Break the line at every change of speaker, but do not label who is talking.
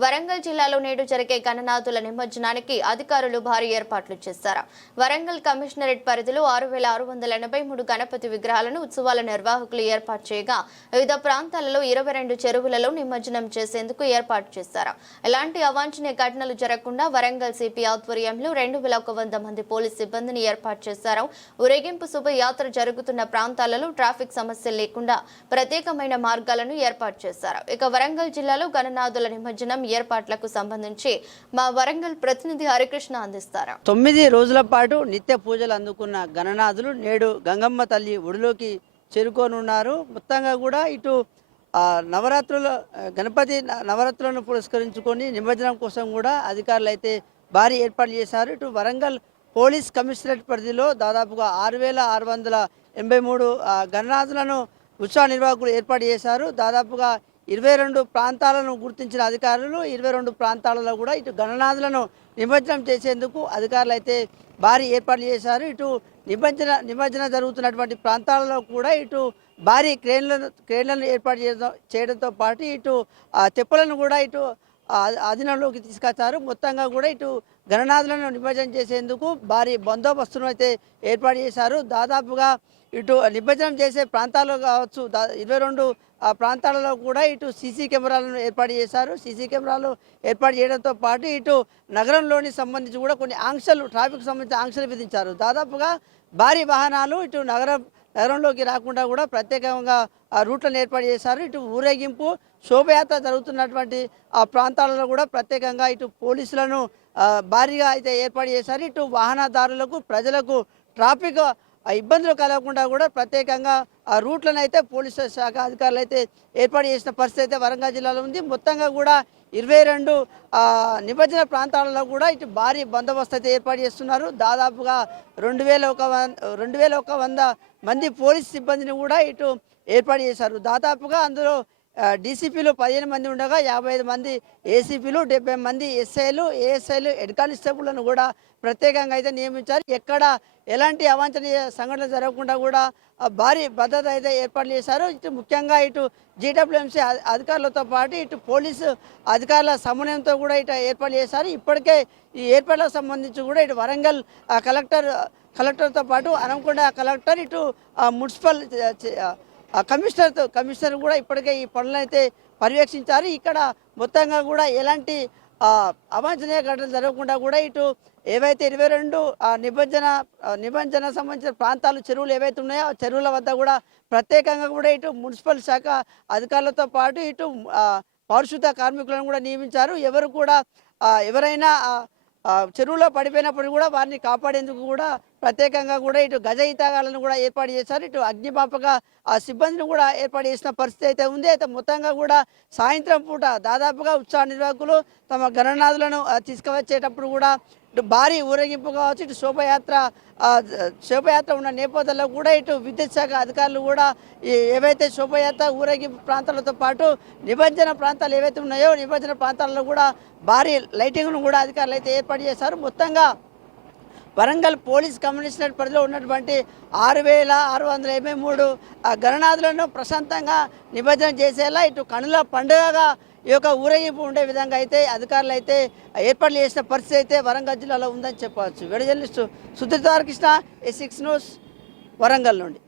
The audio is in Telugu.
వరంగల్ జిల్లాలో నేడు జరిగే గణనాథుల నిమజ్జనానికి అధికారులు భారీ ఏర్పాట్లు చేశారు. వరంగల్ కమిషనరేట్ పరిధిలో ఆరు వేల ఆరు వందల ఎనభై మూడు గణపతి విగ్రహాలను ఉత్సవాల నిర్వాహకులు ఏర్పాటు చేయగా వివిధ ప్రాంతాలలో ఇరవై రెండు చెరువులలో నిమజ్జనం చేసేందుకు ఏర్పాటు చేశారు. ఎలాంటి అవాంఛనీయ ఘటనలు జరగకుండా వరంగల్ సిపి ఆధ్వర్యంలో రెండు వేల ఒక వంద మంది పోలీస్ సిబ్బందిని ఏర్పాటు చేశారు. ఊరేగింపు శుభయాత్ర జరుగుతున్న ప్రాంతాలలో ట్రాఫిక్ సమస్యలు లేకుండా ప్రత్యేకమైన మార్గాలను ఏర్పాటు చేశారు. ఇక వరంగల్ జిల్లాలో గణనాథుల నిమజ్జనం ఏర్పాట్లకు సంబంధించి మా వరంగల్ ప్రతినిధి హరికృష్ణ అందిస్తారు.
తొమ్మిది రోజుల పాటు నిత్య పూజలు అందుకున్న గణనాథులు నేడు గంగమ్మ తల్లి ఒడిలోకి చేరుకోనున్నారు. మొత్తంగా కూడా ఇటు నవరాత్రుల గణపతి నవరాత్రులను పురస్కరించుకొని నిమజ్జనం కోసం కూడా అధికారులు అయితే భారీ ఏర్పాట్లు చేశారు. ఇటు వరంగల్ పోలీస్ కమిషనరేట్ పరిధిలో దాదాపుగా ఆరు వేల ఆరు వందల ఎనభై మూడు గణనాథులను ఉత్సవ నిర్వాహకులు ఏర్పాటు చేశారు. దాదాపుగా ఇరవై రెండు ప్రాంతాలను గుర్తించిన అధికారులు ఇరవై రెండు ప్రాంతాలలో కూడా ఇటు గణనాథులను నిమజ్జనం చేసేందుకు అధికారులు అయితే భారీ ఏర్పాట్లు చేశారు. ఇటు నిమజ్జన నిమజ్జనం జరుగుతున్నటువంటి ప్రాంతాలలో కూడా ఇటు భారీ క్రేన్లను క్రేన్లను ఏర్పాటు చేయడం చేయడంతో పాటు ఇటు ఆ, తెప్పలను కూడా ఇటు అధీనంలోకి తీసుకొచ్చారు. మొత్తంగా కూడా ఇటు గణనాథులను నిమజ్జనం చేసేందుకు భారీ బందోబస్తును అయితే ఏర్పాటు చేశారు. దాదాపుగా ఇటు నిమజ్జనం చేసే ప్రాంతాల్లో కావచ్చు దా ఇరవై రెండు ఆ ప్రాంతాలలో కూడా ఇటు సీసీ కెమెరాలను ఏర్పాటు చేశారు. సీసీ కెమెరాలు ఏర్పాటు చేయడంతో పాటు ఇటు నగరంలోని సంబంధించి కూడా కొన్ని ఆంక్షలు ట్రాఫిక్ సంబంధించిన ఆంక్షలు విధించారు. దాదాపుగా భారీ వాహనాలు ఇటు నగరం నగరంలోకి రాకుండా కూడా ప్రత్యేకంగా ఆ రూట్లను ఏర్పాటు చేశారు. ఇటు ఊరేగింపు శోభయాత్ర జరుగుతున్నటువంటి ఆ ప్రాంతాలలో కూడా ప్రత్యేకంగా ఇటు పోలీసులను భారీగా అయితే ఏర్పాటు చేశారు. ఇటు వాహనదారులకు ప్రజలకు ట్రాఫిక్ ఇబ్బందులు కలగకుండా కూడా ప్రత్యేకంగా ఆ రూట్లను అయితే పోలీసు శాఖ అధికారులు అయితే ఏర్పాటు చేసిన పరిస్థితి అయితే వరంగల్ జిల్లాలో ఉంది. మొత్తంగా కూడా ఇరవై రెండు నిమజ్జన ప్రాంతాలలో కూడా ఇటు భారీ బందోబస్తు అయితే ఏర్పాటు చేస్తున్నారు. దాదాపుగా రెండు వేల ఒక రెండు వేల ఒక వంద మంది పోలీస్ సిబ్బందిని కూడా ఇటు ఏర్పాటు చేశారు. దాదాపుగా అందులో డీసీపీలు పదిహేను మంది ఉండగా యాభై ఐదు మంది ఏసీపీలు డెబ్బై మంది ఎస్ఐలు ఏఎస్ఐలు హెడ్ కానిస్టేబుల్లను కూడా ప్రత్యేకంగా అయితే నియమించారు. ఎక్కడ ఎలాంటి అవాంఛనీయ సంఘటనలు జరగకుండా కూడా భారీ భద్రత అయితే ఏర్పాటు చేశారు. ఇటు ముఖ్యంగా ఇటు జీడబ్ల్యూఎంసీ అధికారులతో పాటు ఇటు పోలీసు అధికారుల సమన్వయంతో కూడా ఇటు ఏర్పాటు చేశారు. ఇప్పటికే ఈ ఏర్పాట్లకు సంబంధించి కూడా ఇటు వరంగల్ ఆ, కలెక్టర్ కలెక్టర్తో పాటు అనకొండ కలెక్టర్ ఇటు మున్సిపల్ కమిషనర్తో కమిషనర్ కూడా ఇప్పటికే ఈ పనులైతే అయితే పర్యవేక్షించారు. ఇక్కడ మొత్తంగా కూడా ఎలాంటి అవాంఛనీయ ఘటనలు జరగకుండా కూడా ఇటు ఏవైతే ఇరవై రెండు ఆ, నిబంధన నిబంధన సంబంధించిన ప్రాంతాలు చెరువులు ఏవైతే ఉన్నాయో ఆ చెరువుల వద్ద కూడా ప్రత్యేకంగా కూడా ఇటు మున్సిపల్ శాఖ అధికారులతో పాటు ఇటు పారిశుద్ధ కార్మికులను కూడా నియమించారు. ఎవరు కూడా ఎవరైనా చెరువులో పడిపోయినప్పుడు కూడా వారిని కాపాడేందుకు కూడా ప్రత్యేకంగా కూడా ఇటు గజ ఇతాగాలను కూడా ఏర్పాటు చేశారు. ఇటు అగ్నిపాపక ఆ సిబ్బందిని కూడా ఏర్పాటు చేసిన పరిస్థితి అయితే ఉంది. అయితే మొత్తంగా కూడా సాయంత్రం పూట దాదాపుగా ఉత్సాహ నిర్వాహకులు తమ గణనాథులను తీసుకువచ్చేటప్పుడు కూడా ఇటు భారీ ఊరేగింపు కావచ్చు ఇటు శోభయాత్ర శోభయాత్ర ఉన్న నేపథ్యంలో కూడా ఇటు విద్యుత్ శాఖ అధికారులు కూడా ఏవైతే శోభయాత్ర ఊరేగింపు ప్రాంతాలతో పాటు నిబంధన ప్రాంతాలు ఏవైతే ఉన్నాయో నిబంధన ప్రాంతాల్లో కూడా భారీ లైటింగ్ను కూడా అధికారులు అయితే ఏర్పాటు చేశారు. మొత్తంగా వరంగల్ పోలీస్ కమిషనరేట్ పరిధిలో ఉన్నటువంటి ఆరు వేల ఆరు వందల ఎనభై మూడు గణనాథులను ప్రశాంతంగా నిమజ్జనం చేసేలా ఇటు కనుల పండుగగా ఈ యొక్క ఊరేగింపు ఉండే విధంగా అయితే అధికారులు అయితే ఏర్పాట్లు చేసిన పరిస్థితి అయితే వరంగల్ జిల్లాలో ఉందని చెప్పవచ్చు. Video journalist Sudheer Krishna A six news Warangal నుండి.